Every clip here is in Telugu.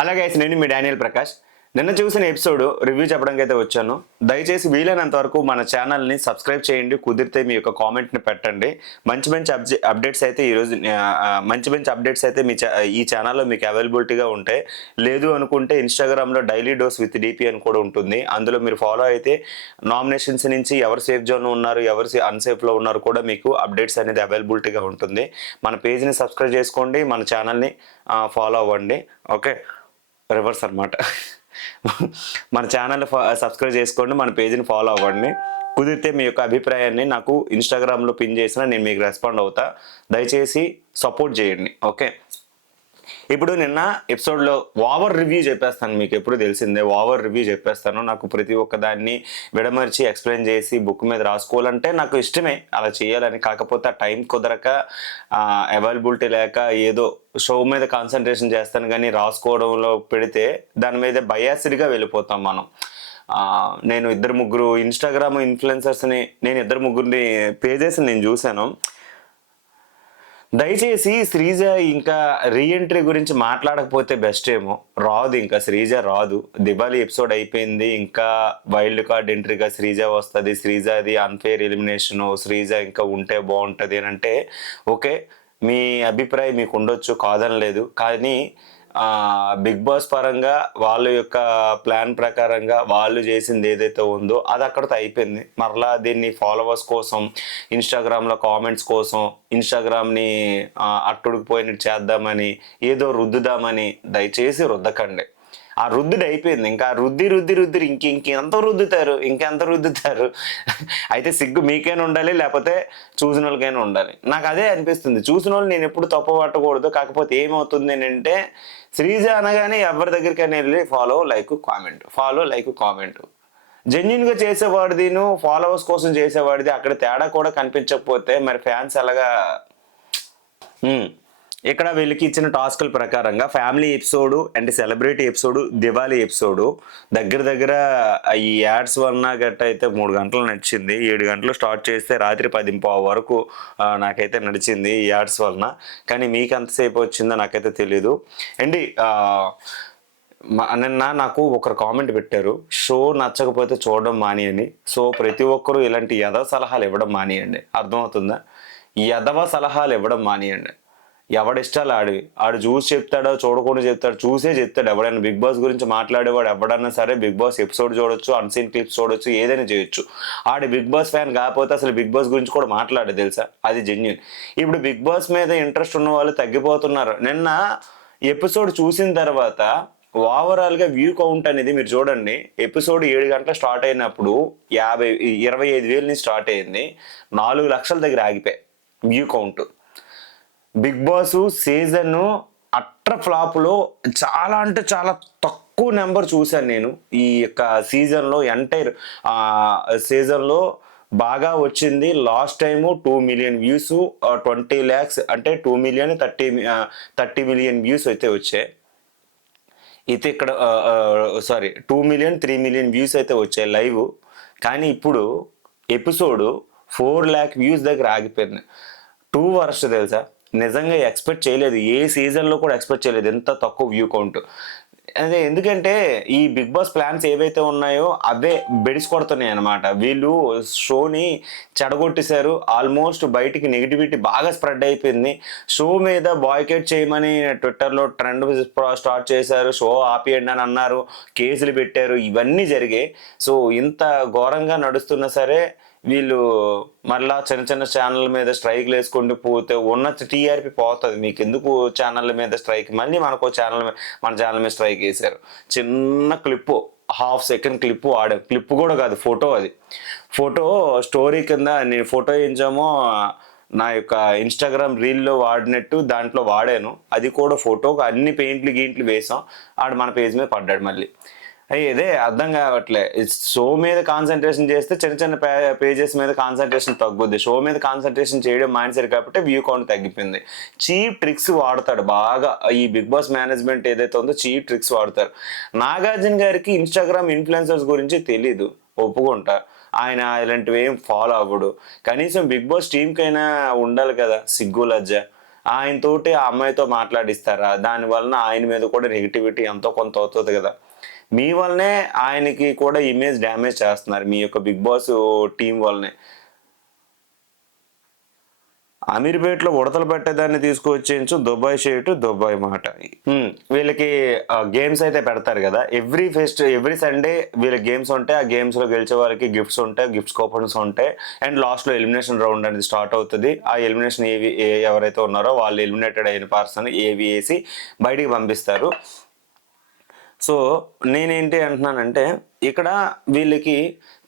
హలో గైస్, నేను మీ డానియల్ ప్రకాష్. నిన్న చూసిన ఎపిసోడ్ రివ్యూ చెప్పడానికి అయితే వచ్చాను. దయచేసి వీలైనంత వరకు మన ఛానల్ని సబ్స్క్రైబ్ చేయండి. కుదిరితే మీ యొక్క కామెంట్ని పెట్టండి. మంచి అప్డేట్స్ అయితే ఈరోజు మంచి అప్డేట్స్ అయితే ఈ ఛానల్లో మీకు అవైలబిలిటీగా ఉంటాయి. లేదు అనుకుంటే ఇన్స్టాగ్రామ్లో డైలీ డోస్ విత్ డిపి అని కూడా ఉంటుంది. అందులో మీరు ఫాలో అయితే నామినేషన్స్ నుంచి ఎవరు సేఫ్ జోన్లో ఉన్నారు, ఎవరు అన్సేఫ్లో ఉన్నారు కూడా మీకు అప్డేట్స్ అనేది అవైలబిలిటీగా ఉంటుంది. మన పేజ్ని సబ్స్క్రైబ్ చేసుకోండి, మన ఛానల్ని ఫాలో అవ్వండి. ఓకే, రివర్స్ అనమాట. మన ఛానల్ సబ్స్క్రైబ్ చేసుకోండి, మన పేజీని ఫాలో అవ్వండి. కుదిరితే మీ యొక్క అభిప్రాయాన్ని నాకు ఇన్స్టాగ్రామ్లో పిన్ చేసినా నేను మీకు రెస్పాండ్ అవుతా. దయచేసి సపోర్ట్ చేయండి. ఓకే, ఇప్పుడు నిన్న ఎపిసోడ్లో ఓవర్ రివ్యూ చెప్పేస్తాను. మీకు ఎప్పుడు తెలిసిందే, ఓవర్ రివ్యూ చెప్పేస్తాను. నాకు ప్రతి ఒక్క దాన్ని విడమర్చి ఎక్స్ప్లెయిన్ చేసి బుక్ మీద రాసుకోవాలంటే నాకు ఇష్టమే అలా చేయాలని. కాకపోతే ఆ టైం కుదరక, అవైలబిలిటీ లేక ఏదో షో మీద కాన్సన్ట్రేషన్ చేస్తాను. కానీ రాసుకోవడంలో పెడితే దాని మీద బయాస్డ్గా వెళ్ళిపోతాం మనం. నేను ఇద్దరు ముగ్గురు ఇన్స్టాగ్రామ్ ఇన్ఫ్లుయెన్సర్స్ని, నేను ఇద్దరు ముగ్గురిని పేజెస్ నేను చూశాను. దయచేసి శ్రీజ ఇంకా రీఎంట్రీ గురించి మాట్లాడకపోతే బెస్ట్ ఏమో. రాదు, ఇంకా శ్రీజ రాదు. దివాళీ ఎపిసోడ్ అయిపోయింది, ఇంకా వైల్డ్ కార్డ్ ఎంట్రీగా శ్రీజ వస్తుంది. శ్రీజది అన్ఫేర్ ఎలిమినేషను, శ్రీజ ఇంకా ఉంటే బాగుంటుంది అని అంటే ఓకే, మీ అభిప్రాయం మీకు ఉండొచ్చు, కాదనలేదు. కానీ బిగ్ బాస్ పరంగా వాళ్ళ యొక్క ప్లాన్ ప్రకారంగా వాళ్ళు చేసింది ఏదైతే ఉందో అది అక్కడితో అయిపోయింది. మరలా దీన్ని ఫాలోవర్స్ కోసం, ఇన్స్టాగ్రామ్లో కామెంట్స్ కోసం, ఇన్స్టాగ్రామ్ని అట్టుడికిపోయినట్టు చేద్దామని, ఏదో రుద్దుదామని దయచేసి రుద్దకండి. ఆ రుద్దుడు అయిపోయింది. ఇంకా రుద్ది ఇంకెంత రుద్దుతారు. అయితే సిగ్గు మీకైనా ఉండాలి, లేకపోతే చూసిన వాళ్ళకైనా ఉండాలి. నాకు అదే అనిపిస్తుంది. చూసిన వాళ్ళు నేను ఎప్పుడు తప్పు పట్టకూడదు. కాకపోతే ఏమవుతుంది అంటే, శ్రీజ అనగానే ఎవరి దగ్గరికైనా వెళ్ళి ఫాలో లైక్ కామెంట్ జెన్యున్గా చేసేవాడిదిను ఫాలోవర్స్ కోసం చేసేవాడిది అక్కడ తేడా కూడా కనిపించకపోతే మరి ఫ్యాన్స్ ఎలాగా? ఇక్కడ వీళ్ళకి ఇచ్చిన టాస్కుల ప్రకారంగా family episode and celebrity episode, Diwali episode దగ్గర ఈ యాడ్స్ వల్ల గట్ట అయితే 3 గంటలు నడిచింది. 7 గంటలు స్టార్ట్ చేస్తే రాత్రి 10:15 వరకు నాకైతే నడిచింది ఈ యాడ్స్ వలన. కానీ మీకు ఎంతసేపు వచ్చిందో నాకైతే తెలీదు. అండి, నిన్న నాకు ఒకరు కామెంట్ పెట్టారు, షో నచ్చకపోతే చూడడం మానేయండి. సో ప్రతి ఒక్కరూ ఇలాంటి యదవ సలహాలు ఇవ్వడం మానేయండి. అర్థమవుతుందా? యదవ సలహాలు ఇవ్వడం మానేయండి. ఎవడిష్టాలు ఆడు చూసి చెప్తాడో చూడకుండా చెప్తాడు, చూసే చెప్తాడు. ఎవడైనా బిగ్ బాస్ గురించి మాట్లాడేవాడు ఎవడన్నా సరే బిగ్ బాస్ ఎపిసోడ్ చూడొచ్చు, అన్సీన్ క్లిప్స్ చూడొచ్చు, ఏదైనా చేయొచ్చు. ఆడు బిగ్ బాస్ ఫ్యాన్ కాకపోతే అసలు బిగ్ బాస్ గురించి కూడా మాట్లాడే తెలుసా? అది జెన్యూన్. ఇప్పుడు బిగ్ బాస్ మీద ఇంట్రెస్ట్ ఉన్న వాళ్ళు తగ్గిపోతున్నారు. నిన్న ఎపిసోడ్ చూసిన తర్వాత ఓవరాల్గా వ్యూ కౌంట్ అనేది మీరు చూడండి. ఎపిసోడ్ 7 గంటలు స్టార్ట్ అయినప్పుడు 25,000 నుంచి స్టార్ట్ అయింది, 4 లక్షల దగ్గర ఆగిపోయాయి view count. Big boss season అట్ర ఫ్లాప్లో చాలా అంటే చాలా తక్కువ నెంబర్ చూశాను నేను ఈ యొక్క సీజన్లో. ఎంటైర్ సీజన్లో బాగా వచ్చింది last time 2 million views, 20 lakhs అంటే 2 మిలియన్ 30 మిలియన్ వ్యూస్ అయితే వచ్చాయి. అయితే ఇక్కడ 2 మిలియన్ 3 మిలియన్ వ్యూస్ అయితే వచ్చాయి లైవ్. కానీ ఇప్పుడు ఎపిసోడ్ 4 lakh వ్యూస్ దగ్గర ఆగిపోయింది. 2 వరస్ట్ తెలుసా? నిజంగా ఎక్స్పెక్ట్ చేయలేదు, ఏ సీజన్లో కూడా ఎక్స్పెక్ట్ చేయలేదు ఎంత తక్కువ వ్యూ కౌంట్. అదే ఎందుకంటే ఈ బిగ్ బాస్ ప్లాన్స్ ఏవైతే ఉన్నాయో అవే బెడిసి కొడుతున్నాయి అనమాట. వీళ్ళు షోని చెడగొట్టేశారు. ఆల్మోస్ట్ బయటికి నెగిటివిటీ బాగా స్ప్రెడ్ అయిపోయింది. షో మీద బాయ్కాట్ చేయమని ట్విట్టర్లో ట్రెండ్ స్టార్ట్ చేశారు. షో ఆపియండి అని అన్నారు, కేసులు పెట్టారు, ఇవన్నీ జరిగాయి. సో ఇంత ఘోరంగా నడుస్తున్నా సరే వీళ్ళు మళ్ళా చిన్న ఛానల్ మీద స్ట్రైక్లు వేసుకుంటూ పోతే ఉన్న టీఆర్పీ పోతుంది. మీకు ఎందుకు ఛానళ్ళ మీద స్ట్రైక్? మళ్ళీ మన ఛానల్ మీద స్ట్రైక్ వేశారు. చిన్న క్లిప్పు, ½ సెకండ్ క్లిప్పు వాడాం. క్లిప్పు కూడా కాదు, ఫోటో. అది ఫోటో స్టోరీ కింద నేను ఫోటో వేయించామో నా యొక్క ఇన్స్టాగ్రామ్ రీల్లో వాడినట్టు దాంట్లో వాడాను. అది కూడా ఫోటో, అన్ని గీంట్లు వేసాం. ఆడు మన పేజ్ మీద పడ్డాడు మళ్ళీ. ఇదే అర్థం కావట్లే. షో మీద కాన్సన్ట్రేషన్ చేస్తే చిన్న పేజెస్ మీద కాన్సన్ట్రేషన్ తగ్గుద్ది. షో మీద కాన్సన్ట్రేషన్ చేయడం మానేశారు కాబట్టి వ్యూ కౌంట్ తగ్గిపోయింది. చీప్ ట్రిక్స్ వాడతాడు బాగా ఈ బిగ్ బాస్ మేనేజ్మెంట్ ఏదైతే ఉందో, చీప్ ట్రిక్స్ వాడతారు. నాగార్జున గారికి ఇన్స్టాగ్రామ్ ఇన్ఫ్లుయెన్సర్స్ గురించి తెలీదు, ఒప్పుకుంటా. ఆయన ఇలాంటివి ఏం ఫాలో అవ్వడు. కనీసం బిగ్ బాస్ టీంకైనా ఉండాలి కదా సిగ్గు లజ్జ. ఆయనతోటి ఆ అమ్మాయితో మాట్లాడిస్తారా? దాని వలన ఆయన మీద కూడా నెగిటివిటీ ఎంతో కొంత అవుతుంది కదా. మీ వల్లనే ఆయనకి కూడా ఇమేజ్ డ్యామేజ్ చేస్తున్నారు, మీ యొక్క బిగ్ బాస్ టీం వల్లనే. అమీర్పేటలో ఉడతలు పెట్టేదాన్ని తీసుకువచ్చేయించు, దుబాయ్ షేటు దుబాయ్ మాట. వీళ్ళకి గేమ్స్ అయితే పెడతారు కదా, ఎవ్రీ సండే వీళ్ళకి గేమ్స్ ఉంటాయి. ఆ గేమ్స్ లో గెలిచే వాళ్ళకి గిఫ్ట్స్ ఉంటాయి, గిఫ్ట్స్ కూపన్స్ ఉంటాయి. అండ్ లాస్ట్ లో ఎలిమినేషన్ రౌండ్ అనేది స్టార్ట్ అవుతుంది. ఆ ఎలిమినేషన్ ఎవరైతే ఉన్నారో వాళ్ళు ఎలిమినేటెడ్ అయిన పర్సన్ ఏవి వేసి బయటికి పంపిస్తారు. సో నేనేంటి అంటున్నానంటే, ఇక్కడ వీళ్ళకి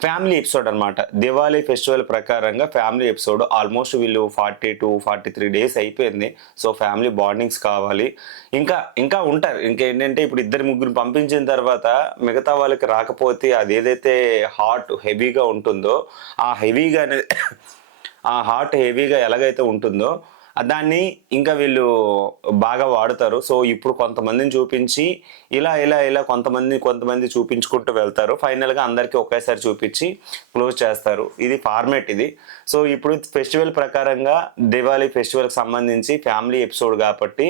ఫ్యామిలీ ఎపిసోడ్ అనమాట. దివాళీ ఫెస్టివల్ ప్రకారంగా ఫ్యామిలీ ఎపిసోడ్. ఆల్మోస్ట్ వీళ్ళు 42-43 డేస్ అయిపోయింది. సో ఫ్యామిలీ బాండింగ్స్ కావాలి. ఇంకా ఇంకా ఉంటారు. ఇంకేంటంటే ఇప్పుడు 2-3 పంపించిన తర్వాత మిగతా వాళ్ళకి రాకపోతే అది ఏదైతే హార్ట్ హెవీగా ఉంటుందో ఆ హెవీగా అనేది ఆ హార్ట్ హెవీగా ఎలాగైతే ఉంటుందో దాన్ని ఇంకా వీళ్ళు బాగా వాడుతారు. సో ఇప్పుడు కొంతమందిని చూపించి ఇలా ఇలా ఇలా కొంతమంది చూపించుకుంటూ వెళ్తారు. ఫైనల్గా అందరికీ ఒకేసారి చూపించి క్లోజ్ చేస్తారు. ఇది ఫార్మేట్ ఇది. సో ఇప్పుడు ఫెస్టివల్ ప్రకారంగా దివాళీ ఫెస్టివల్కి సంబంధించి ఫ్యామిలీ ఎపిసోడ్ కాబట్టి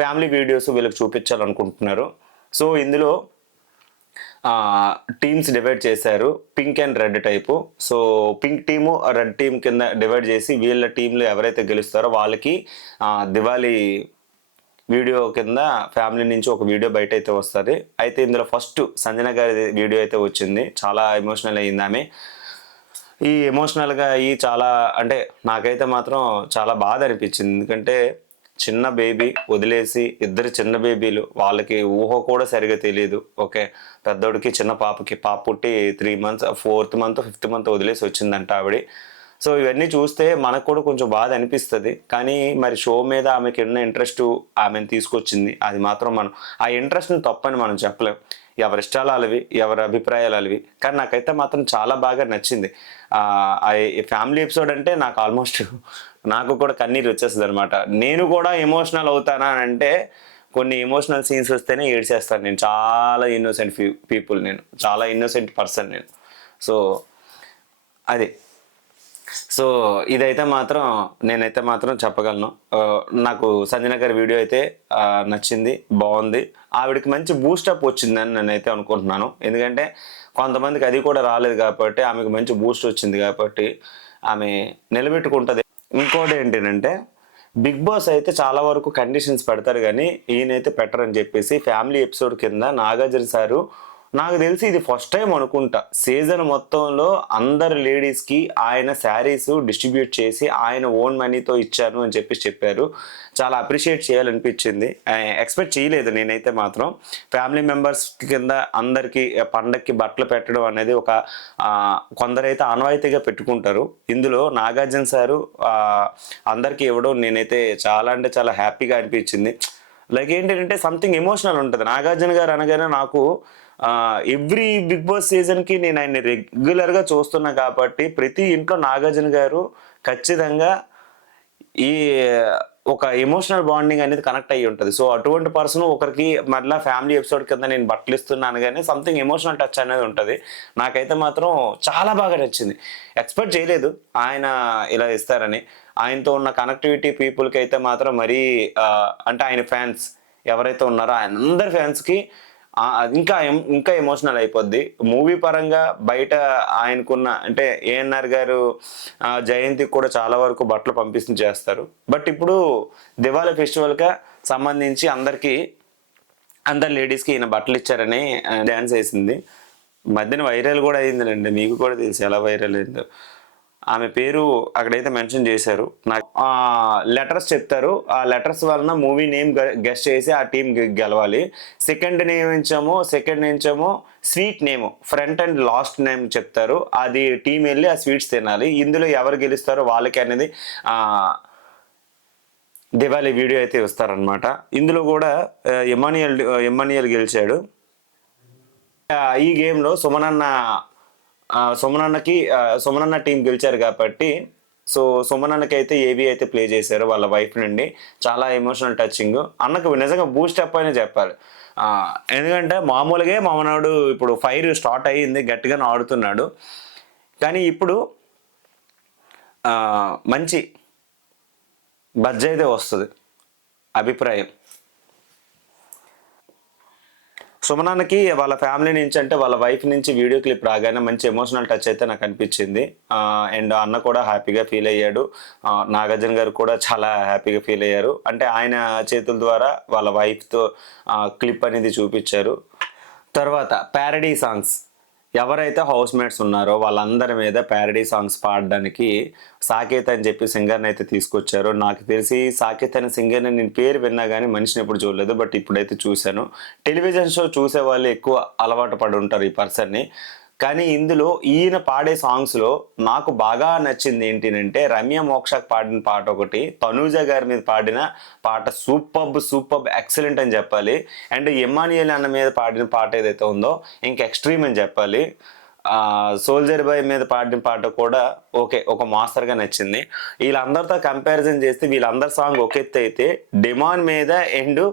ఫ్యామిలీ వీడియోస్ వీళ్ళకి చూపించాలనుకుంటున్నారు. సో ఇందులో టీమ్స్ డివైడ్ చేశారు, pink and red type. So pink team red team కింద డివైడ్ చేసి వీళ్ళ టీంలో ఎవరైతే గెలుస్తారో వాళ్ళకి దివాళీ వీడియో కింద ఫ్యామిలీ నుంచి ఒక వీడియో బయట అయితే వస్తుంది. అయితే ఇందులో ఫస్ట్ సంజన గారి వీడియో అయితే వచ్చింది. చాలా ఎమోషనల్ అయ్యింది ఆమె. ఈ ఎమోషనల్గా చాలా అంటే నాకైతే మాత్రం చాలా బాధ అనిపించింది. ఎందుకంటే చిన్న బేబీ వదిలేసి, ఇద్దరు చిన్న బేబీలు, వాళ్ళకి ఊహ కూడా సరిగా తెలియదు. ఓకే, పెద్దోడికి చిన్న పాప పుట్టి 3 months 4th month 5th month వదిలేసి వచ్చిందంట ఆవిడ. సో ఇవన్నీ చూస్తే మనకు కూడా కొంచెం బాధ అనిపిస్తుంది. కానీ మరి షో మీద ఆమెకి ఉన్న ఇంట్రెస్ట్ ఆమెను తీసుకొచ్చింది. అది మాత్రం మనం ఆ ఇంట్రెస్ట్ని తప్పని మనం చెప్పలేం. ఎవరి ఇష్టాలు అలవి, ఎవరి అభిప్రాయాలు అలవి. కానీ నాకైతే మాత్రం చాలా బాగా నచ్చింది. ఫ్యామిలీ ఎపిసోడ్ అంటే నాకు ఆల్మోస్ట్ నాకు కూడా కన్నీరు వచ్చేస్తుంది అనమాట. నేను కూడా ఎమోషనల్ అవుతానా అంటే కొన్ని ఎమోషనల్ సీన్స్ వస్తేనే ఏడ్చేస్తాను. నేను చాలా ఇన్నోసెంట్ పీపుల్, నేను చాలా ఇన్నోసెంట్ పర్సన్ నేను. సో అది. సో ఇదైతే మాత్రం నేనైతే మాత్రం చెప్పగలను. నాకు సంజన గారి వీడియో అయితే నచ్చింది, బాగుంది. ఆవిడకి మంచి బూస్టప్ వచ్చిందని నేనైతే అనుకుంటున్నాను. ఎందుకంటే కొంతమందికి అది కూడా రాలేదు కాబట్టి ఆమెకు మంచి బూస్ట్ వచ్చింది కాబట్టి ఆమె నిలబెట్టుకుంటుంది. ఇంకోటి ఏంటంటే బిగ్ బాస్ అయితే చాలా వరకు కండిషన్స్ పెడతారు, కానీ ఈయనైతే పెట్టరని చెప్పేసి ఫ్యామిలీ ఎపిసోడ్ కింద నాగార్జున సారు, నాకు తెలిసి ఇది ఫస్ట్ టైం అనుకుంటా సీజన్ మొత్తంలో అందరు లేడీస్కి ఆయన శారీస్ డిస్ట్రిబ్యూట్ చేసి ఆయన ఓన్ మనీతో ఇచ్చాను అని చెప్పారు. చాలా అప్రిషియేట్ చేయాలనిపించింది. ఎక్స్పెక్ట్ చేయలేదు నేనైతే మాత్రం. ఫ్యామిలీ మెంబర్స్ కింద అందరికీ పండక్కి బట్టలు పెట్టడం అనేది ఒక కొందరైతే ఆనవాయితీగా పెట్టుకుంటారు. ఇందులో నాగార్జున సారు అందరికీ ఇవ్వడం నేనైతే చాలా అంటే చాలా హ్యాపీగా అనిపించింది. లైక్ ఏంటంటే సంథింగ్ ఎమోషనల్ ఉంటుంది. నాగార్జున గారు అనగానే నాకు ఎవ్రీ బిగ్ బాస్ సీజన్కి నేను ఆయన్ని రెగ్యులర్గా చూస్తున్నా కాబట్టి ప్రతి ఇంట్లో నాగార్జున గారు ఖచ్చితంగా ఈ ఒక ఎమోషనల్ బాండింగ్ అనేది కనెక్ట్ అయ్యి ఉంటుంది. సో అటువంటి పర్సన్ ఒకరికి మళ్ళీ ఫ్యామిలీ ఎపిసోడ్ కింద నేను బట్టలు ఇస్తున్నాను కానీ సంథింగ్ ఎమోషనల్ టచ్ అనేది ఉంటుంది. నాకైతే మాత్రం చాలా బాగా నచ్చింది. ఎక్స్పెక్ట్ చేయలేదు ఆయన ఇలా ఇస్తారని. ఆయనతో ఉన్న కనెక్టివిటీ పీపుల్కి అయితే మాత్రం మరీ అంటే ఆయన ఫ్యాన్స్ ఎవరైతే ఉన్నారో ఆయన అందరి ఫ్యాన్స్కి ఇంకా ఎమోషనల్ అయిపోద్ది. మూవీ పరంగా బయట ఆయనకున్న అంటే ఏఎన్ఆర్ గారు జయంతికి కూడా చాలా వరకు బట్టలు పంపిస్తుంది చేస్తారు. బట్ ఇప్పుడు దివాళీ ఫెస్టివల్గా సంబంధించి అందరు లేడీస్కి ఈయన బట్టలు ఇచ్చారని డ్యాన్స్ వేసింది. మధ్యన వైరల్ కూడా అయిందిలేండి, మీకు కూడా తెలుసు ఎలా వైరల్ అయిందో. ఆమె పేరు అక్కడైతే మెన్షన్ చేశారు. నాకు లెటర్స్ చెప్తారు, ఆ లెటర్స్ వలన మూవీ నేమ్ గెస్ట్ చేసి ఆ టీం గెలవాలి. సెకండ్ నుంచేమో sweet name, front and last name చెప్తారు. అది టీం వెళ్ళి ఆ స్వీట్స్ తినాలి. ఇందులో ఎవరు గెలుస్తారో వాళ్ళకి అనేది దివాళీ వీడియో అయితే ఇస్తారనమాట. ఇందులో కూడా ఎమానియల్ గెలిచాడు. ఈ గేమ్లో సుమనన్న టీం గెలిచారు కాబట్టి సో సుమనన్నకి అయితే ఏవి అయితే ప్లే చేశారు వాళ్ళ వైఫ్ నుండి. చాలా ఎమోషనల్ టచింగ్. అన్నకు నిజంగా బూస్ట్ అప్ అని చెప్పాలి. ఎందుకంటే మామూలుగా మామనాడు ఇప్పుడు ఫైర్ స్టార్ట్ అయ్యింది, గట్టిగానే ఆడుతున్నాడు. కానీ ఇప్పుడు బజ్జ అయితే వస్తుంది అభిప్రాయం. సుమనాన్నకి వాళ్ళ ఫ్యామిలీ నుంచి అంటే వాళ్ళ వైఫ్ నుంచి వీడియో క్లిప్ రాగానే మంచి ఎమోషనల్ టచ్ అయితే నాకు అనిపించింది. అండ్ అన్న కూడా హ్యాపీగా ఫీల్ అయ్యాడు. నాగార్జున గారు కూడా చాలా హ్యాపీగా ఫీల్ అయ్యారు. అంటే ఆయన చేతుల ద్వారా వాళ్ళ వైఫ్తో క్లిప్ అనేది చూపించారు. తర్వాత ప్యారడీ సాంగ్స్, ఎవరైతే హౌస్ మేట్స్ ఉన్నారో వాళ్ళందరి మీద ప్యారడీ సాంగ్స్ పాడడానికి సాకేత్ అని చెప్పి సింగర్ని అయితే తీసుకొచ్చారు. నాకు తెలిసి సాకేత్ అనే సింగర్ని నేను పేరు విన్నా కానీ మనిషిని ఎప్పుడు చూడలేదు, బట్ ఇప్పుడైతే చూశాను. టెలివిజన్ షో చూసే వాళ్ళు ఎక్కువ అలవాటు పడి ఉంటారు ఈ పర్సన్ని. కానీ ఇందులో ఈయన పాడే సాంగ్స్లో నాకు బాగా నచ్చింది ఏంటంటే రమ్య మోక్షకు పాడిన పాట ఒకటి, తనూజ గారి మీద పాడిన పాట సూపర్బ్ ఎక్సలెంట్ అని చెప్పాలి. అండ్ ఎమ్మానియల్ అన్న మీద పాడిన పాట ఏదైతే ఉందో ఇంక ఎక్స్ట్రీమ్ అని చెప్పాలి. సోల్జర్ బాయ్ మీద పాడిన పాట కూడా ఓకే, ఒక మాస్టర్గా నచ్చింది. వీళ్ళందరితో కంపారిజన్ చేస్తే వీళ్ళందరి సాంగ్ ఒక ఎత్తు అయితే, డిమాన్ మీద అండ్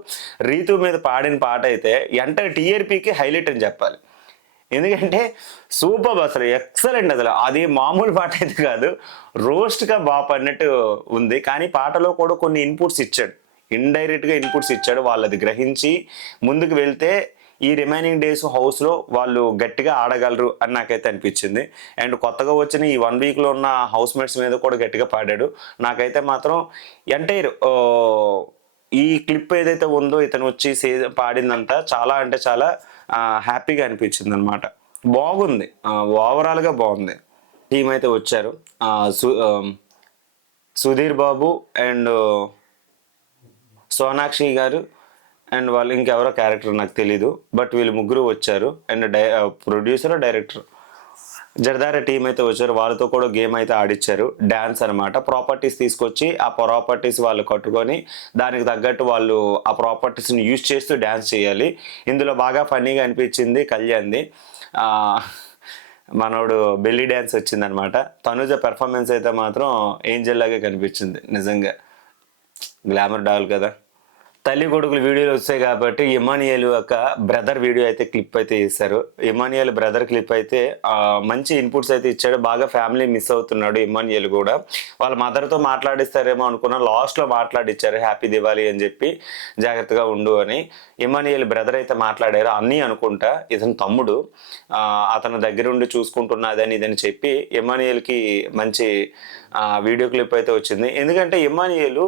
రీతు మీద పాడిన పాట అయితే ఎంటర్ టీఆర్పీకి హైలైట్ అని చెప్పాలి. ఎందుకంటే సూపర్, అసలు ఎక్సలెంట్. అసలు అది మామూలు పాట అయితే కాదు, రోస్ట్గా బాగా పడినట్టు ఉంది. కానీ పాటలో కూడా కొన్ని ఇన్పుట్స్ ఇచ్చాడు, ఇండైరెక్ట్గా ఇన్పుట్స్ ఇచ్చాడు. వాళ్ళది గ్రహించి ముందుకు వెళ్తే ఈ రిమైనింగ్ డేస్ హౌస్లో వాళ్ళు గట్టిగా ఆడగలరు అని నాకైతే అనిపించింది. అండ్ కొత్తగా వచ్చిన ఈ 1 వీక్లో ఉన్న హౌస్ మేట్స్ మీద కూడా గట్టిగా పాడాడు. నాకైతే మాత్రం ఎంటైర్ ఈ క్లిప్ ఏదైతే ఉందో ఇతను వచ్చి పాడిందంతా చాలా అంటే చాలా హ్యాపీగా అనిపించింది అనమాట. బాగుంది, ఓవరాల్గా బాగుంది. టీం అయితే వచ్చారు, సుధీర్ బాబు అండ్ సోనాక్షి గారు అండ్ వాళ్ళు ఇంకెవరో క్యారెక్టర్ నాకు తెలీదు, బట్ వీళ్ళు ముగ్గురు వచ్చారు. అండ్ ప్రొడ్యూసర్ డైరెక్టర్ జర్దార టీం అయితే వచ్చారు. వాళ్ళతో కూడా గేమ్ అయితే ఆడిచ్చారు, డ్యాన్స్ అనమాట. ప్రాపర్టీస్ తీసుకొచ్చి ఆ ప్రాపర్టీస్ వాళ్ళు కట్టుకొని దానికి తగ్గట్టు వాళ్ళు ఆ ప్రాపర్టీస్ని యూజ్ చేస్తూ డ్యాన్స్ చేయాలి. ఇందులో బాగా ఫన్నీగా అనిపించింది కళ్యాణ్ది. మనోడు బెల్లీ డ్యాన్స్ వచ్చిందనమాట. తనుజ పెర్ఫార్మెన్స్ అయితే మాత్రం ఏంజల్ లాగే కనిపించింది. నిజంగా గ్లామర్ డాల్ కదా. తల్లి కొడుకులు వీడియోలు వస్తాయి కాబట్టి ఇమానియల్ యొక్క బ్రదర్ వీడియో అయితే క్లిప్ అయితే ఇస్తారు. ఇమానియల్ బ్రదర్ క్లిప్ అయితే మంచి ఇన్పుట్స్ అయితే ఇచ్చాడు. బాగా ఫ్యామిలీ మిస్ అవుతున్నాడు ఇమానియల్ కూడా. వాళ్ళ మదర్తో మాట్లాడిస్తారేమో అనుకున్నా, లాస్ట్లో మాట్లాడిచ్చారు హ్యాపీ దివాళీ అని చెప్పి, జాగ్రత్తగా ఉండు అని. ఇమానియల్ బ్రదర్ అయితే మాట్లాడారు, అన్నీ అనుకుంటా ఇతను తమ్ముడు, అతను దగ్గరుండి చూసుకుంటున్నదని ఇదని చెప్పి ఇమానియల్కి మంచి వీడియో క్లిప్ అయితే వచ్చింది. ఎందుకంటే ఇమానియల్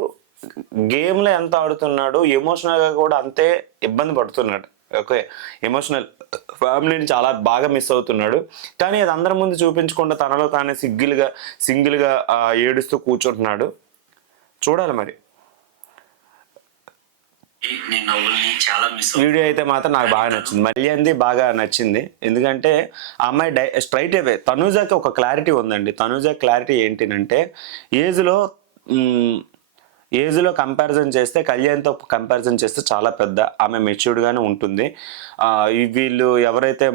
గేమ్లో ఎంత ఆడుతున్నాడు, ఎమోషనల్గా కూడా అంతే ఇబ్బంది పడుతున్నాడు. ఓకే, ఎమోషనల్ ఫ్యామిలీని చాలా బాగా మిస్ అవుతున్నాడు. కానీ అది అందరి ముందు చూపించకుండా తనలో తానే సింగిల్గా ఏడుస్తూ కూర్చుంటున్నాడు. చూడాలి మరి. వీడియో అయితే మాత్రం నాకు బాగా నచ్చింది, మళ్ళీ బాగా నచ్చింది. ఎందుకంటే ఆ అమ్మాయి స్ట్రైట్ అవే తనూజకి ఒక క్లారిటీ ఉందండి. తనూజ క్లారిటీ ఏంటినంటే ఏజ్లో కంపారిజన్ చేస్తే, కళ్యాణ్తో కంపారిజన్ చేస్తే చాలా పెద్ద, ఆమె మెచ్యూర్డ్గానే ఉంటుంది. వీళ్ళు ఎవరైతే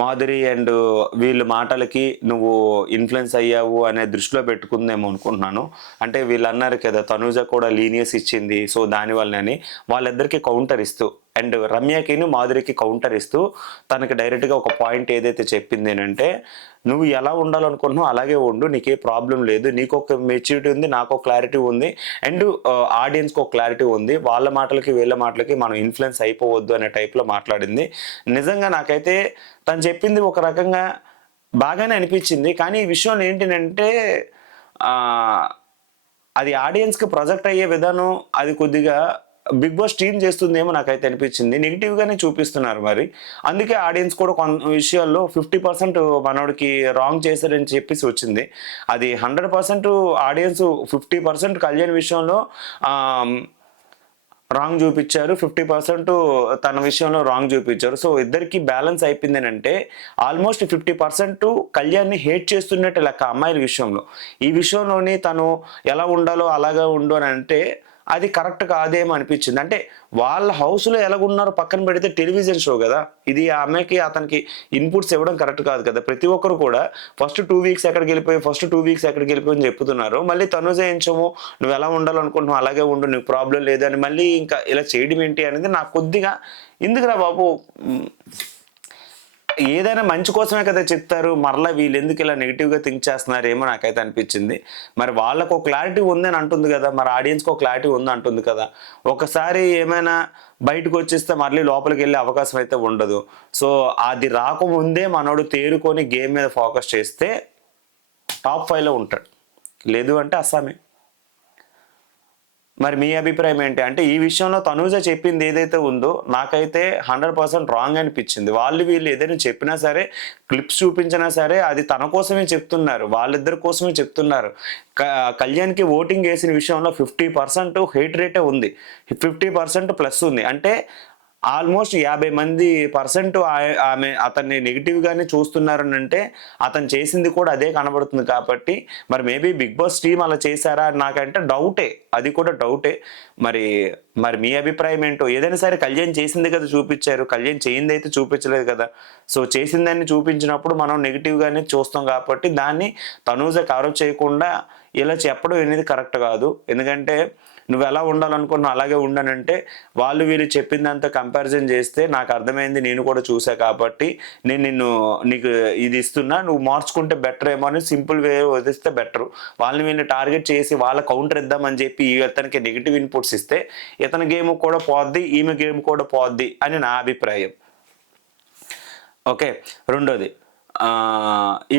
మాధురి అండ్ వీళ్ళ మాటలకి నువ్వు ఇన్ఫ్లుయెన్స్ అయ్యావు అనే దృష్టిలో పెట్టుకుందేమో అనుకుంటున్నాను. అంటే వీళ్ళు అన్నారు కదా తనూజ కూడా లీనియస్ ఇచ్చింది, సో దానివల్లనే వాళ్ళిద్దరికి కౌంటర్ ఇస్తూ అండ్ రమ్యకి మాధురికి కౌంటర్ ఇస్తూ తనకి డైరెక్ట్గా ఒక పాయింట్ ఏదైతే చెప్పింది అంటే, నువ్వు ఎలా ఉండాలనుకుంటున్నావు అలాగే ఉండు, నీకే ప్రాబ్లం లేదు, నీకు ఒక మెచ్యూరిటీ ఉంది, నాకు ఒక క్లారిటీ ఉంది, అండ్ ఆడియన్స్కి ఒక క్లారిటీ ఉంది, వాళ్ళ మాటలకి వీళ్ళ మాటలకి మనం ఇన్ఫ్లుయెన్స్ అయిపోవద్దు అనే టైప్లో మాట్లాడింది. నిజంగా నాకైతే తను చెప్పింది ఒక రకంగా బాగానే అనిపించింది. కానీ ఈ విషయంలో ఏంటంటే అది ఆడియన్స్కి ప్రొజెక్ట్ అయ్యే విధానం అది కొద్దిగా బిగ్ బాస్ టీమ్ చేస్తుందేమో నాకైతే అనిపించింది. నెగిటివ్గానే చూపిస్తున్నారు మరి. అందుకే ఆడియన్స్ కూడా కొన్ని విషయాల్లో 50% మనోడికి రాంగ్ చేశారని చెప్పేసి వచ్చింది. అది 100% ఆడియన్స్ 50% కళ్యాణ్ విషయంలో రాంగ్ చూపించారు, 50% తన విషయంలో రాంగ్ చూపించారు. సో ఇద్దరికి బ్యాలెన్స్ అయిపోయింది అంటే ఆల్మోస్ట్ 50% కళ్యాణ్ని హేట్ చేస్తున్నట్టు లెక్క అమ్మాయిల విషయంలో. ఈ విషయంలోని తను ఎలా ఉండాలో అలాగే ఉండు అని అంటే అది కరెక్ట్ కాదేమో అనిపించింది. అంటే వాళ్ళ హౌస్లో ఎలాగున్నారో పక్కన పెడితే టెలివిజన్ షో కదా ఇది, ఆ అమ్మాయికి అతనికి ఇన్పుట్స్ ఇవ్వడం కరెక్ట్ కాదు కదా. ప్రతి ఒక్కరు కూడా ఫస్ట్ 2 వీక్స్ ఎక్కడికి వెళ్ళిపోయి అని చెప్తున్నారు. మళ్ళీ తను చేయించము, నువ్వు ఎలా ఉండాలనుకుంటున్నావు అలాగే ఉండు, నీకు ప్రాబ్లం లేదని మళ్ళీ ఇంకా ఇలా చేయడం ఏంటి అనేది నాకు కొద్దిగా ఎందుకురా బాబు ఏదైనా మంచి కోసమే కదా చెప్తారు, మరలా వీళ్ళు ఎందుకు ఇలా నెగిటివ్గా థింక్ చేస్తున్నారేమో నాకైతే అనిపించింది. మరి వాళ్ళకు ఒక క్లారిటీ ఉందని అంటుంది కదా, మరి ఆడియన్స్కి ఒక క్లారిటీ ఉంది అంటుంది కదా. ఒకసారి ఏమైనా బయటకు వచ్చేస్తే మళ్ళీ లోపలికి వెళ్ళే అవకాశం అయితే ఉండదు. సో అది రాకముందే మనోడు తేరుకొని గేమ్ మీద ఫోకస్ చేస్తే టాప్ 5లో ఉంటాడు, లేదు అంటే అస్సామే. మరి మీ అభిప్రాయం ఏంటి? అంటే ఈ విషయంలో తనూజ చెప్పింది ఏదైతే ఉందో నాకైతే 100% రాంగ్ అనిపించింది. వీళ్ళు ఏదైనా చెప్పినా సరే, క్లిప్స్ చూపించినా సరే అది తన కోసమే చెప్తున్నారు, వాళ్ళిద్దరి కోసమే చెప్తున్నారు. కళ్యాణ్కి ఓటింగ్ వేసిన విషయంలో 50% హెయిట్ రేటే ఉంది, 50% ప్లస్ ఉంది. అంటే ఆల్మోస్ట్ 50% ఆమె అతన్ని నెగిటివ్గానే చూస్తున్నారని అంటే అతను చేసింది కూడా అదే కనబడుతుంది. కాబట్టి మరి మేబీ బిగ్ బాస్ టీమ్ అలా చేశారా నాకంటే డౌటే, అది కూడా డౌటే. మరి మరి మీ అభిప్రాయం ఏంటో? ఏదైనా సరే కళ్యాణ్ చేసింది కదా చూపించారు, కళ్యాణ్ చేయింది అయితే చూపించలేదు కదా. సో చేసిందాన్ని చూపించినప్పుడు మనం నెగిటివ్గానే చూస్తాం కాబట్టి దాన్ని తనూజ కవర్ చేయకుండా ఇలా చెప్పడం అనేది కరెక్ట్ కాదు. ఎందుకంటే నువ్వు ఎలా ఉండాలనుకున్నావు అలాగే ఉండనంటే వీళ్ళు చెప్పిందంతా కంపారిజన్ చేస్తే నాకు అర్థమైంది, నేను కూడా చూసా కాబట్టి నేను నీకు ఇది ఇస్తున్నా, నువ్వు మార్చుకుంటే బెటర్ ఏమో అని సింపుల్ వే వదిలిస్తే బెటర్. వీళ్ళని టార్గెట్ చేసి వాళ్ళ కౌంటర్ ఇద్దామని చెప్పి ఇతనికి నెగిటివ్ ఇన్పుట్స్ ఇస్తే ఇతని గేమ్ కూడా పోద్ది, ఈమె గేమ్ కూడా పోద్ది అని నా అభిప్రాయం. ఓకే, రెండోది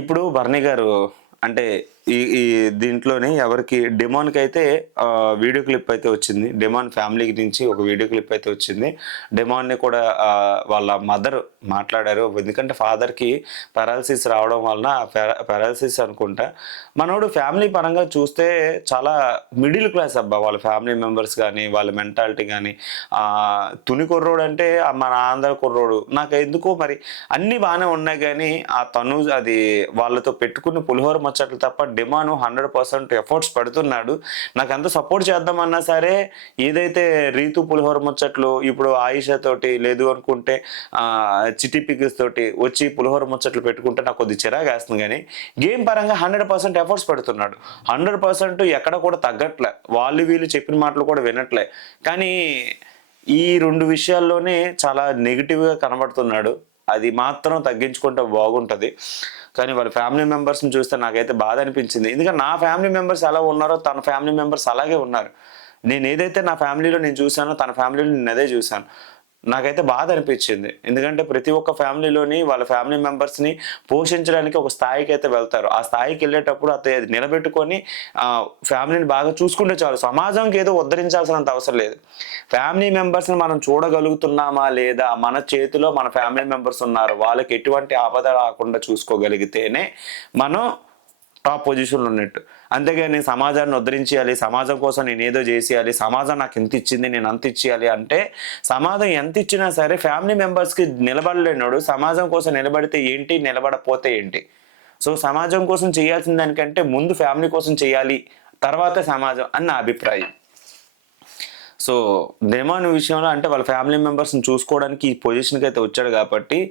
ఇప్పుడు బర్నీ గారు అంటే ఈ దీంట్లోనే ఎవరికి డెమాన్కి అయితే వీడియో క్లిప్ అయితే వచ్చింది, డెమాన్ ఫ్యామిలీ నుంచి ఒక వీడియో క్లిప్ అయితే వచ్చింది. డెమాన్ని కూడా వాళ్ళ మదర్ మాట్లాడారు, ఎందుకంటే ఫాదర్కి పారాలసిస్ రావడం వలన పారాలసిస్ అనుకుంటా. మనోడు ఫ్యామిలీ పరంగా చూస్తే చాలా మిడిల్ క్లాస్ అబ్బా, వాళ్ళ ఫ్యామిలీ మెంబర్స్ కానీ వాళ్ళ మెంటాలిటీ కానీ. తుని కుర్రోడు అంటే మన ఆంధ్ర కుర్రోడు, నాకు ఎందుకో మరి అన్నీ బాగానే ఉన్నాయి కానీ ఆ అది వాళ్ళతో పెట్టుకున్న పులిహోర ముచ్చట్లు తప్ప డిమాను 100% ఎఫర్ట్స్ పడుతున్నాడు. నాకు ఎంత సపోర్ట్ చేద్దామన్నా సరే ఏదైతే రీతు పులిహోర ముచ్చట్లు ఇప్పుడు ఆయిషా తోటి లేదు అనుకుంటే చిట్టి పిక్స్ తోటి వచ్చి పులిహోర ముచ్చట్లు పెట్టుకుంటే నాకు కొద్ది చిరాగా వేస్తుంది. కానీ గేమ్ పరంగా 100% ఎఫర్ట్స్ పెడుతున్నాడు, 100% ఎక్కడ కూడా తగ్గట్లే, వీళ్ళు చెప్పిన మాటలు కూడా వినట్లే. కానీ ఈ రెండు విషయాల్లోనే చాలా నెగిటివ్గా కనబడుతున్నాడు, అది మాత్రం తగ్గించుకుంటే బాగుంటుంది. కానీ వాళ్ళ ఫ్యామిలీ మెంబర్స్ని చూస్తే నాకైతే బాధ అనిపించింది. ఎందుకంటే నా ఫ్యామిలీ మెంబర్స్ ఎలా ఉన్నారో తన ఫ్యామిలీ మెంబర్స్ అలాగే ఉన్నారు. నేను ఏదైతే నా ఫ్యామిలీలో నేను చూశానో తన ఫ్యామిలీలో నేను అదే చూశాను. నాకైతే బాధ అనిపించింది. ఎందుకంటే ప్రతి ఒక్క ఫ్యామిలీలోని వాళ్ళ ఫ్యామిలీ మెంబర్స్ని పోషించడానికి ఒక స్థాయికి అయితే వెళ్తారు. ఆ స్థాయికి వెళ్ళేటప్పుడు అది నిలబెట్టుకొని ఫ్యామిలీని బాగా చూసుకుంటే చాలు. సమాజంకి ఏదో ఉద్ధరించాల్సినంత అవసరం లేదు. ఫ్యామిలీ మెంబర్స్ని మనం చూడగలుగుతున్నామా లేదా, మన చేతిలో మన ఫ్యామిలీ మెంబర్స్ ఉన్నారు, వాళ్ళకి ఎటువంటి ఆపద రాకుండా చూసుకోగలిగితేనే మనం టాప్ పొజిషన్లో ఉన్నట్టు. అంతేగాని సమాజాన్ని ఉద్ధరించేయాలి, సమాజం కోసం నేను ఏదో చేసేయాలి, సమాజం నాకు ఎంత ఇచ్చింది నేను అంత ఇచ్చేయాలి అంటే సమాజం ఎంత ఇచ్చినా సరే ఫ్యామిలీ మెంబర్స్కి నిలబడలేనాడు. సమాజం కోసం నిలబడితే ఏంటి, నిలబడపోతే ఏంటి? సో సమాజం కోసం చేయాల్సిన దానికంటే ముందు ఫ్యామిలీ కోసం చేయాలి, తర్వాత సమాజం అని నా అభిప్రాయం. సో డెమాన్ విషయంలో అంటే వాళ్ళ ఫ్యామిలీ మెంబర్స్ని చూసుకోవడానికి ఈ పొజిషన్కి అయితే వచ్చాడు కాబట్టి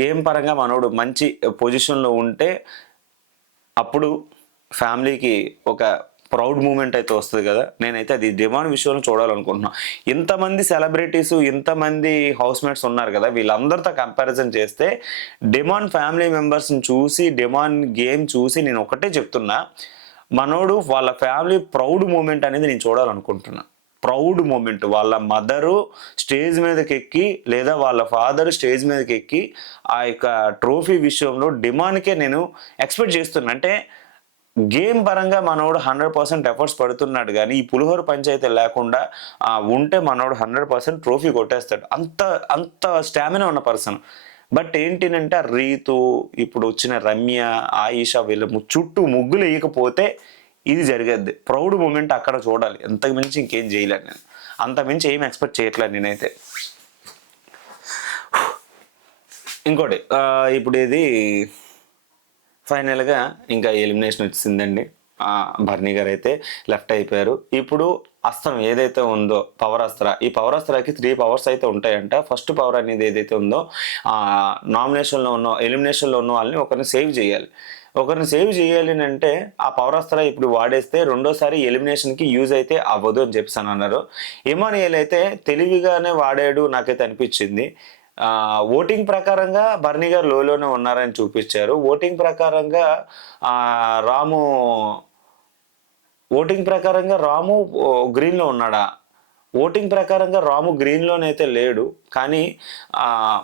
గేమ్ పరంగా మనోడు మంచి పొజిషన్లో ఉంటే అప్పుడు ఫ్యామిలీకి ఒక ప్రౌడ్ మూమెంట్ అయితే వస్తుంది కదా. నేనైతే అది డిమాండ్ విషయంలో చూడాలనుకుంటున్నాను. ఇంతమంది సెలబ్రిటీస్, ఇంతమంది హౌస్మేట్స్ ఉన్నారు కదా, వీళ్ళందరితో కంపారిజన్ చేస్తే డిమాండ్ ఫ్యామిలీ మెంబర్స్ని చూసి, డిమాండ్ గేమ్ చూసి నేను ఒకటే చెప్తున్నా, మనోడు వాళ్ళ ఫ్యామిలీ ప్రౌడ్ మూమెంట్ అనేది నేను చూడాలనుకుంటున్నా. ప్రౌడ్ మూమెంట్, వాళ్ళ మదరు స్టేజ్ మీదకి ఎక్కి లేదా వాళ్ళ ఫాదర్ స్టేజ్ మీదకి ఎక్కి ఆ యొక్క ట్రోఫీ విషయంలో డిమాండ్కే నేను ఎక్స్పెక్ట్ చేస్తున్నా. అంటే గేమ్ పరంగా మనోడు 100% ఎఫర్ట్స్ పడుతున్నాడు, కానీ ఈ పులిహోర పంచాయతీ లేకుండా ఉంటే మనోడు 100% ట్రోఫీ కొట్టేస్తాడు. అంత స్టామినా ఉన్న పర్సన్. బట్ ఏంటినంటే రీతు, ఇప్పుడు వచ్చిన రమ్య, ఆయిషా వీళ్ళ చుట్టూ ముగ్గులు వేయకపోతే ఇది జరిగేది. ప్రౌడ్ మూమెంట్ అక్కడ చూడాలి, అంతకు మించి ఇంకేం చేయలేను నేను, అంత మించి ఏం ఎక్స్పెక్ట్ చేయట్లేదు నేనైతే. ఇంకోటి ఇప్పుడు ఇది ఫైనల్గా ఇంకా ఎలిమినేషన్ వచ్చిందండి. బర్నీ గారు అయితే లెఫ్ట్ అయిపోయారు. ఇప్పుడు అస్త్రం ఏదైతే ఉందో పవర్ అస్త్ర, ఈ పవర్ అస్త్రాకి 3 పవర్స్ అయితే ఉంటాయంట. ఫస్ట్ పవర్ అనేది ఏదైతే ఉందో నామినేషన్లో ఉన్న ఎలిమినేషన్లో ఉన్న వాళ్ళని ఒకరిని సేవ్ చేయాలి. ఒకరిని సేవ్ చేయాలి అంటే ఆ పవర్ అస్త్ర ఇప్పుడు వాడేస్తే రెండోసారి ఎలిమినేషన్కి యూజ్ అయితే అవ్వదు అని చెప్పేసి అన్నారు. ఇమానియల్ అయితే తెలివిగానే వాడాడు నాకైతే అనిపించింది. ఓటింగ్ ప్రకారంగా బర్నీ గారు లోనే ఉన్నారని చూపించారు. ఆ, రాము ఓటింగ్ ప్రకారంగా రాము గ్రీన్లో ఉన్నాడా? ఓటింగ్ ప్రకారంగా రాము గ్రీన్లోనైతే లేడు. కానీ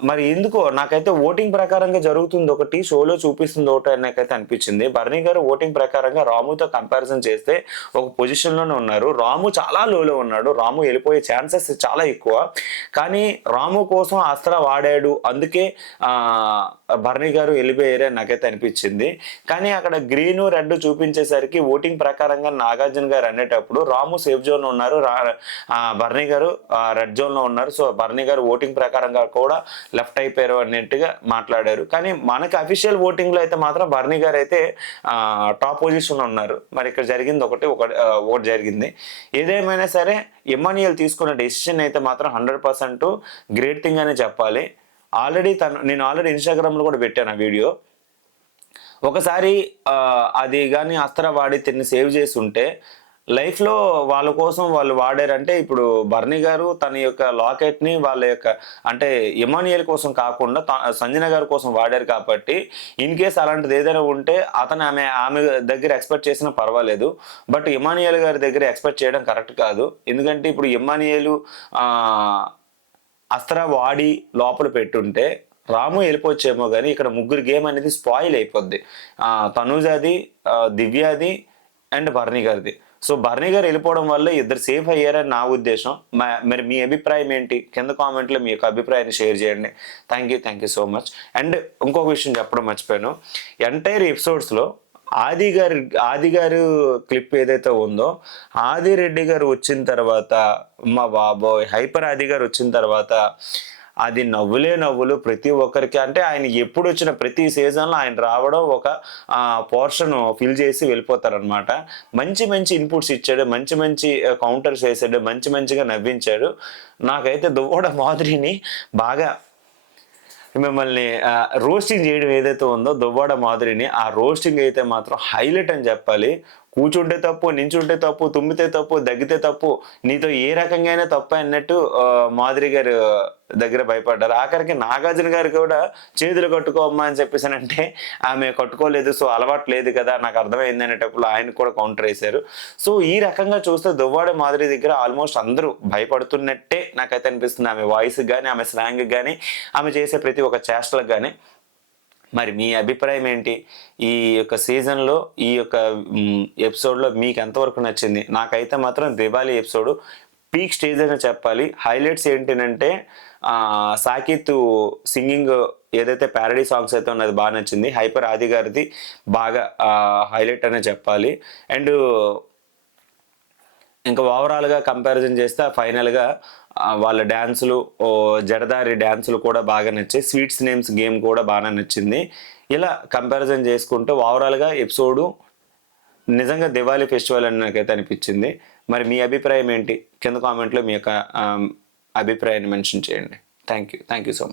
మరి ఎందుకో నాకైతే ఓటింగ్ ప్రకారంగా జరుగుతుంది ఒకటి, షోలో చూపిస్తుంది ఒకటి అని నాకైతే అనిపించింది. బర్నీ గారు ఓటింగ్ ప్రకారంగా రాముతో కంపారిజన్ చేస్తే ఒక పొజిషన్లోనే ఉన్నారు. రాము చాలా లోలో ఉన్నాడు. రాము వెళ్ళిపోయే ఛాన్సెస్ చాలా ఎక్కువ. కానీ రాము కోసం అస్త్ర వాడాడు, అందుకే బర్నీ గారు వెళ్ళిపోయారని నాకైతే అనిపించింది. కానీ అక్కడ గ్రీన్ రెడ్ చూపించేసరికి ఓటింగ్ ప్రకారంగా నాగార్జున గారు అనేటప్పుడు రాము సేఫ్ జోన్ ఉన్నారు, బర్నీ గారు రెడ్ జోన్ లో ఉన్నారు. సో బర్నీ గారు ఓటింగ్ ప్రకారంగా కూడా లెఫ్ట్ అయిపోయారు అన్నట్టుగా మాట్లాడారు. కానీ మనకి అఫీషియల్ ఓటింగ్ లో అయితే మాత్రం బర్నీ గారు అయితే టాప్ పొజిషన్ ఉన్నారు. మరి ఇక్కడ జరిగింది ఒకటి జరిగింది. ఏదేమైనా సరే ఎమ్మాన్యుయల్ తీసుకున్న డెసిషన్ అయితే మాత్రం 100% గ్రేట్ థింగ్ అని చెప్పాలి. నేను ఆల్రెడీ ఇన్స్టాగ్రామ్ లో కూడా పెట్టాను ఆ వీడియో. ఒకసారి అది కానీ అస్త్ర వాడి తిని సేవ్ చేసి ఉంటే లైఫ్లో వాళ్ళ కోసం వాళ్ళు వాడారంటే, ఇప్పుడు బర్నీ గారు తన యొక్క లాకెట్ని వాళ్ళ యొక్క అంటే ఎమాన్యుయల్ కోసం కాకుండా సంజన గారి కోసం వాడారు కాబట్టి ఇన్ కేస్ అలాంటిది ఏదైనా ఉంటే అతను ఆమె దగ్గర ఎక్స్పెక్ట్ చేసినా పర్వాలేదు. బట్ ఎమాన్యుయల్ గారి దగ్గర ఎక్స్పెక్ట్ చేయడం కరెక్ట్ కాదు. ఎందుకంటే ఇప్పుడు ఎమాన్యుయల్ అస్త్ర వాడి లోపల పెట్టుంటే రాము వెళ్ళిపోవచ్చేమో, కానీ ఇక్కడ ముగ్గురు గేమ్ అనేది స్పాయిల్ అయిపోద్ది. తనూజాది, దివ్యాది అండ్ బర్నీ గారిది. సో బర్నీ గారు వెళ్ళిపోవడం వల్ల ఇద్దరు సేఫ్ అయ్యారని నా ఉద్దేశం. మరి మీ అభిప్రాయం ఏంటి? కింద కామెంట్లో మీ యొక్క అభిప్రాయాన్ని షేర్ చేయండి. Thank you so much. And ఇంకొక విషయం చెప్పడం మర్చిపోయాను. ఎంటైర్ ఎపిసోడ్స్లో ఆది గారు క్లిప్ ఏదైతే ఉందో, ఆదిరెడ్డి గారు వచ్చిన తర్వాత, మా బాబోయ్ హైపర్ ఆది గారు వచ్చిన తర్వాత అది నవ్వులు ప్రతి ఒక్కరికి. అంటే ఆయన ఎప్పుడు వచ్చిన ప్రతి సీజన్లో ఆయన రావడం ఒక పోర్షన్ ఫిల్ చేసి వెళ్ళిపోతారనమాట. మంచి ఇన్పుట్స్ ఇచ్చాడు, మంచి కౌంటర్స్ వేసాడు, మంచిగా నవ్వించాడు. నాకైతే దువ్వాడ మాధురిని బాగా మిమ్మల్ని రోస్టింగ్ చేయడం ఏదైతే ఉందో దువ్వాడ మాధురిని, ఆ రోస్టింగ్ అయితే మాత్రం హైలైట్ అని చెప్పాలి. కూర్చుంటే తప్పు, నించుంటే తప్పు, తుమ్మితే తప్పు, దగ్గితే తప్పు, నీతో ఏ రకంగా తప్పు అన్నట్టు మాధురి గారు దగ్గర భయపడ్డారు. ఆఖరికి నాగార్జున గారు కూడా చేతులు కట్టుకోమ్మా అని చెప్పేసానంటే ఆమె కట్టుకోలేదు, సో అలవాటు లేదు కదా, నాకు అర్థమైంది అనేటప్పుడు ఆయన కూడా కౌంటర్ వేశారు. సో ఈ రకంగా చూస్తే దువ్వాడ మాధురి దగ్గర ఆల్మోస్ట్ అందరూ భయపడుతున్నట్టే నాకైతే అనిపిస్తుంది. ఆమె వాయిస్కి కానీ, ఆమె స్లాంగ్కి కానీ, ఆమె చేసే ప్రతి ఒక్క చేష్టలకు కానీ. మరి మీ అభిప్రాయం ఏంటి? ఈ యొక్క సీజన్లో ఈ యొక్క ఎపిసోడ్లో మీకు ఎంతవరకు నచ్చింది? నాకైతే మాత్రం దివాళీ ఎపిసోడ్ పీక్ స్టేజ్ అని చెప్పాలి. హైలైట్స్ ఏంటంటే సాకేత్ సింగింగ్ ఏదైతే ప్యారడీ సాంగ్స్ అయితే ఉన్నది బాగా నచ్చింది. హైపర్ ఆది గారిది బాగా హైలైట్ అనే చెప్పాలి. అండ్ ఇంకా ఓవరాల్గా కంపారిజన్ చేస్తే ఫైనల్గా వాళ్ళ డ్యాన్సులు, జడదారి డ్యాన్సులు కూడా బాగా నచ్చాయి. స్వీట్స్ నేమ్స్ గేమ్ కూడా బాగా నచ్చింది. ఇలా కంపారిజన్ చేసుకుంటే ఓవరాల్గా ఎపిసోడు నిజంగా దివాళీ ఫెస్టివల్ అని నాకైతే అనిపించింది. మరి మీ అభిప్రాయం ఏంటి? కింద కామెంట్లో మీ యొక్క అభిప్రాయాన్ని మెన్షన్ చేయండి. Thank you so much.